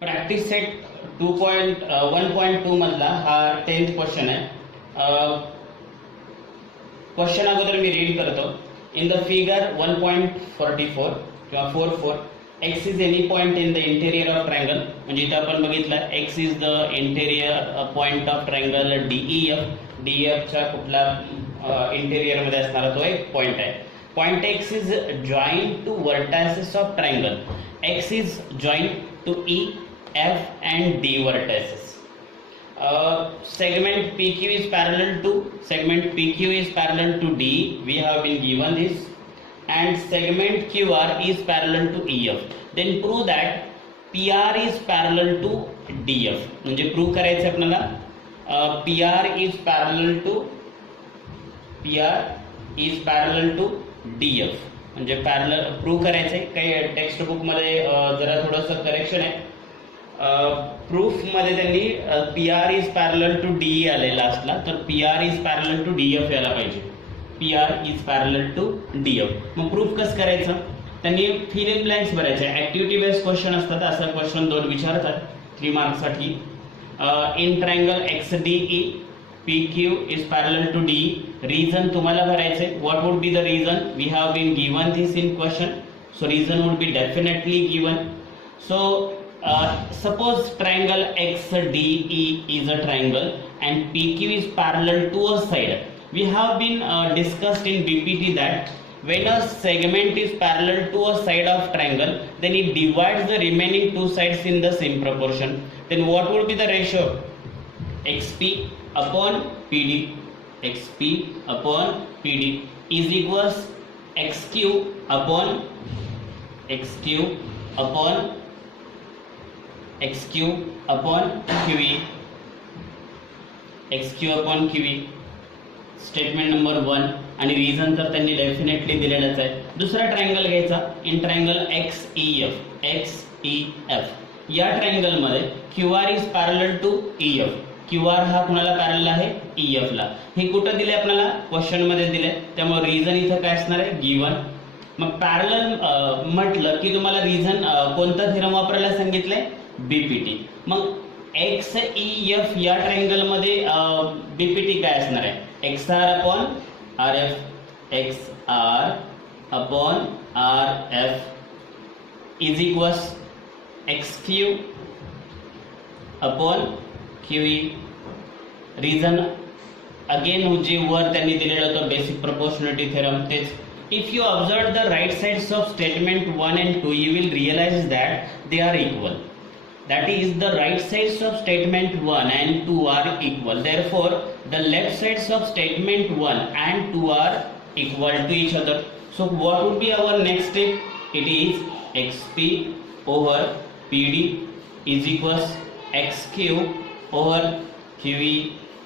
Practice set 1.2 मधला हा 10th question आहे. क्वेश्चन अगोदर मी रीड करतो. इन द फिगर 1.44 किंवा 44 x is any point in the interior of triangle. म्हणजे इथे आपण बघितलं x is the interior point of triangle DEF. DEF च्या कुठला इंटेरियर मध्ये असणारा तो एक पॉइंट आहे. Point x is joint to vertices of triangle. x is joint to E, F and D vertices. Segment PQ is parallel to D. We have been given this, and segment QR is parallel to EF. Then prove that PR is parallel to DF. म्हणजे prove करायचं आपल्याला PR is parallel to DF. म्हणजे parallel prove करायचंय. काही text book मध्ये जरा थोडंसं correction आहे. प्रूफ मध्ये त्यांनी PR is parallel to DE आले लास्टला, तर PR is parallel to DF यायला पाहिजे. PR is parallel to DF. मग प्रूफ कसं करायचं? त्यांनी फिल इन ब्लँक्स भरायचे. ऍक्टिव्हिटी बेस्ड क्वेश्चन असतात. असं क्वेश्चन 2 विचारतात 3 मार्क्ससाठी. In triangle XDE PQ is parallel to DE. Reason तुम्हाला भरायचे. What would be the reason? We have been given this in question, so reason would be definitely given. So suppose triangle XDE is a triangle and PQ is parallel to a side. We have been discussed in BPT that when a segment is parallel to a side of triangle, then it divides the remaining 2 sides in the same proportion. Then what would be the ratio? XP upon PD. XP upon PD is equals XQ upon XQ upon QE. XQ upon QE statement number 1. आणि reason तर त्यांनी definitely दिलेलंच आहे. दुसरा triangle घ्यायचा. In triangle XEF. या triangle मध्ये QR is parallel to EF. QR हा कुणाला पॅरलल आहे? EF ला. हे कुठं दिले आपल्याला? क्वेश्चन मध्ये दिले. त्यामुळे रिझन इथं काय असणार आहे? गिवन. मग पॅरलल म्हटलं की तुम्हाला रिझन कोणता थेरम वापरायला सांगितलंय? BPT. मग XEF या ट्रायंगल मध्ये BPT काय असणार आहे? XR upon RF. XR upon RF is equals XQ upon QE. Reason again जे वर त्यांनी दिलेलं होतं बेसिक प्रोपोर्शनॅलिटी थेरम तेच. If you observe the right sides of statement 1 and 2, you will realize that they are equal. That is, the right sides of statement 1 and 2 are equal. Therefore, the left sides of statement 1 and 2 are equal to each other. So, what would be our next step? It is XP over PD is equals XQ over QE.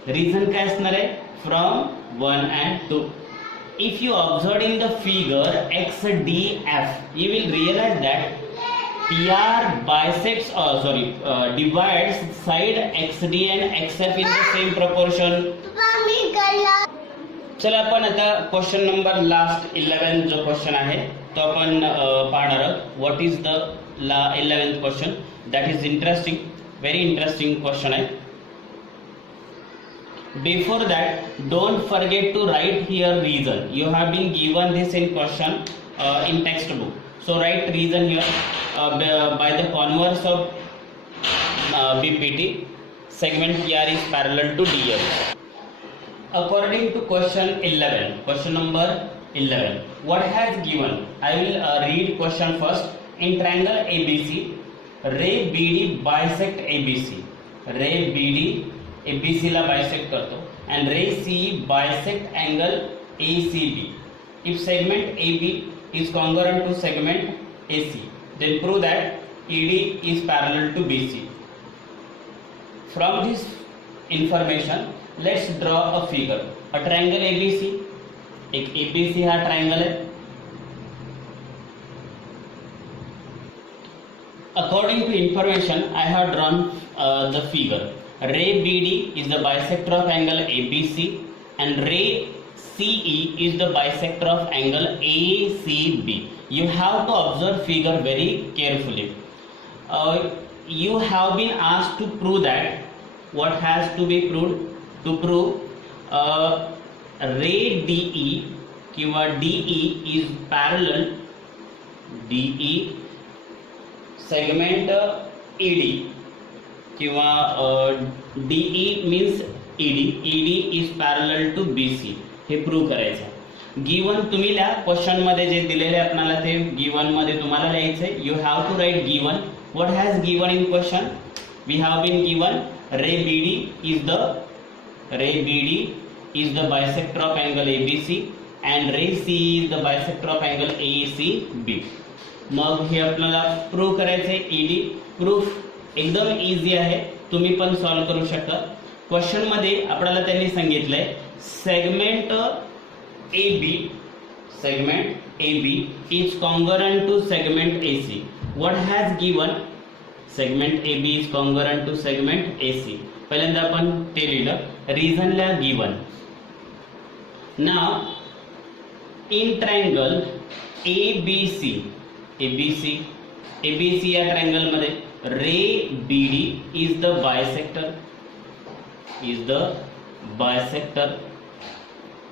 Reason काय असणार आहे? From 1 and 2. If you observe in the figure XDF, you will realize that PR bisects divides side XD and XF in the same proportion. चला आपण आता question number last 11 जो question आहे तो आपण पाहणार आहोत. What is the 11th question? That is interesting, very interesting question आहे. Before that, don't forget to write here reason. You have been given this in question in textbook. So write reason here. By the converse of BPT, segment PR is parallel to DF. According to question 11, question number 11, what has given? I will read question first. In triangle ABC, ray BD bisect ABC. Ray BD ABC ला bisect करतो and ray CE bisect angle ACB. If segment AB is congruent to segment AC, then prove that ED is parallel to BC. From this information, let's draw a figure. A triangle ABC. एक ABC हा triangle है. According to information, I have drawn the figure. Ray BD is the bisector of angle ABC and ray CE is the bisector of angle ACB. You have to observe figure very carefully. you have been asked to prove that. What has to be proved? To prove ray DE किंवा DE is parallel DE segment ED किंवा DE means ED is parallel to BC. हे prove करायचं. Given तुम्ही लिहा, question मध्ये जे दिलेले आपल्याला ते गिवन मध्ये तुम्हाला लिहायचंय. You have to write given. What has given in question? We have been given ray BD is the bisector of angle ABC and ray CE is the bisector of angle AECB. मग हे आपल्याला prove करायचंय. ED proof एकदम easy आहे, तुम्ही पण solve करू शकता. क्वेश्चन मध्ये आपल्याला त्यांनी सांगितलंय segment AB is congruent to segment AC. What has given? Segment AB is congruent to segment AC. पहिल्यांदा आपण ते लिहिलं. रिझनला गिवन. नाव इन ट्रायंगल ABC या ट्रायंगल मध्ये ray BD is the bisector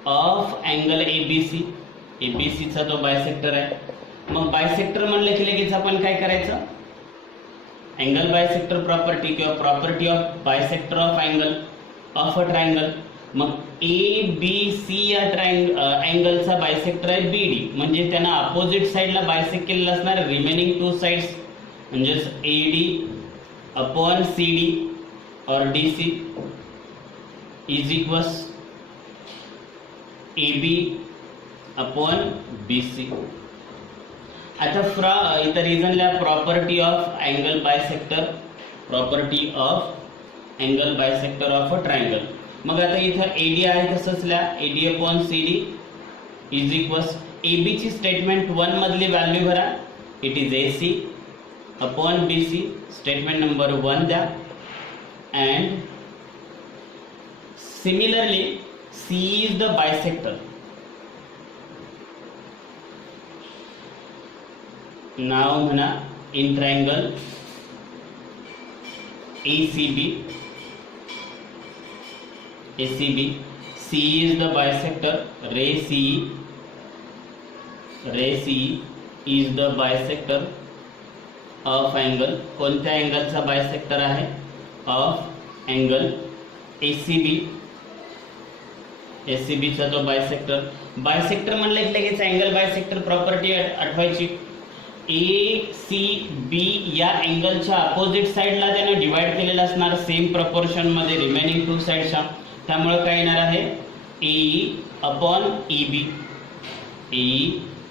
of angle ABC चा तो बायसेक्टर आहे. मग बायसेक्टर म्हणलं की लगेच आपण काय करायचं? अँगल बायसेक्टर प्रॉपर्टी किंवा property of bisector of angle of a triangle. मग ABC या अँगलचा बायसेक्टर आहे BD, म्हणजे त्यांना अपोजिट साइडला बायसेक्ट केलेलं असणार. रिमेनिंग टू साइड्स म्हणजे AD अपॉन CD और DC is equals AB upon BC. आता इथं रिझनला property of angle bisector of a triangle. मग आता इथं AD आहे तसंच लिहा. AD upon CD is equals AB ची स्टेटमेंट 1 मधली व्हॅल्यू भरा. It is AC upon BC. Statement number 1 द्या. And similarly C is the bisector. Now म्हणा in triangle ACB C is the bisector. Ray CE is the bisector of angle. कोणत्या अँगलचा bisector आहे? Of angle ACB चा तो bisector म्हणलं की लगेच angle bisector property आठवायची. ACB या अँगलच्या अपोजिट साइडला त्याने डिवाइड केलेलं असणार सेम प्रपोर्शन मध्ये रिमेनिंग टू साइडच्या. त्यामुळे काय येणार आहे? AE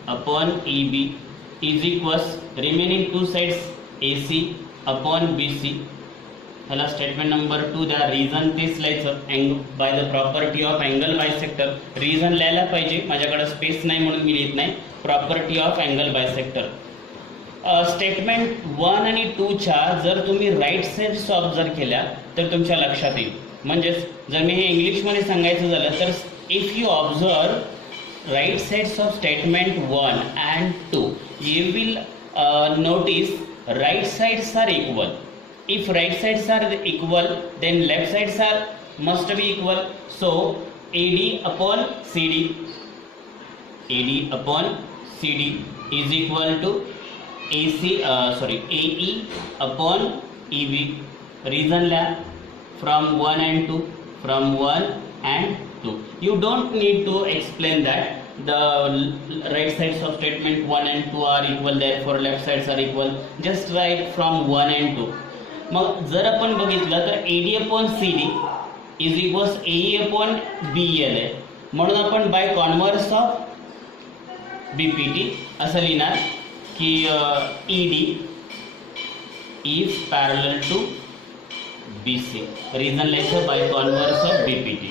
upon EB is equals remaining two sides AC upon BC. ह्याला स्टेटमेंट नंबर 2 द्या. रिझन तेच लिहायचं by the property of angle bisector. Reason लिहायला पाहिजे, माझ्याकडे स्पेस नाही म्हणून मी लिहित नाही. Property of angle bisector. Statement 1 आणि 2 च्या जर तुम्ही राईट साइड्स ऑब्झर्व केल्या तर तुमच्या लक्षात येईल. म्हणजेच जर मी हे इंग्लिशमध्ये सांगायचं झालं तर if you observe right sides of statement 1 and 2 you will notice right sides are equal. If right sides are equal, then left sides must be equal. So AD upon CD is equal to AE upon EB. Reason from 1 and 2. You don't need to explain that the right sides of statement 1 and 2 are equal, therefore left sides are equal. Just write from 1 and 2. मग जर आपण बघितलं तर AD upon CD is equals AE upon BL आहे. म्हणून आपण bye converse of BPT असं लिहिणार की ED is parallel to BC. Reason लिहायचं बाय कॉन्व्हर्स ऑफ BPT.